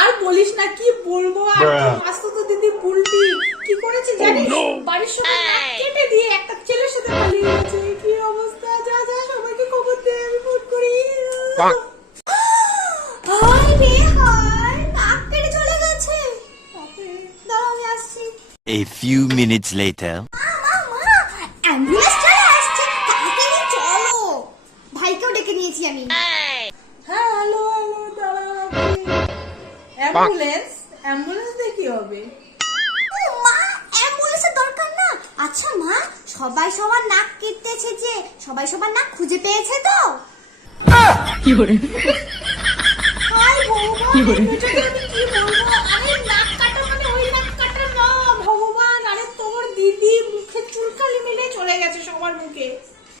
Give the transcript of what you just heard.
আর বলিস না, কি বলবো আর, মাসতুতো দিদি পুলটি কি করেছে জানিস? বাড়ির সবাই নাক কেটে দিয়ে একটা ছেলের সাথে পালিয়ে গেছে। কি অবস্থা, যা যা সবাইকে খবর দে, আমি ফোন করি। হায় রে হায়, নাক কেটে চলে গেছে। দাঁড়াও আমি আসছি। A few minutes later. Ambulance চলে আসছে, তাড়াতাড়ি চলো। ভাইকেও ডেকে নিয়েছি আমি। হ্যাঁ, হ্যালো হ্যালো, দাঁড়াও। অ্যাম্বুলেন্স? অ্যাম্বুলেন্স দিয়ে কি হবে? ও মা, অ্যাম্বুলেন্সের দরকার না। আচ্ছা মা, সবাই সবার নাক কেটেছে যে, সবাই সবার নাক খুঁজে পেয়েছে তো? হায় ভগবান, এটাকে আমি কি বলবো? আরে নাক কাটা মানে ওই নাক কাটা না ভগবান, আরে তোর দিদি মুখে চুলকালি মিলে চলে গেছে সবার মুখে।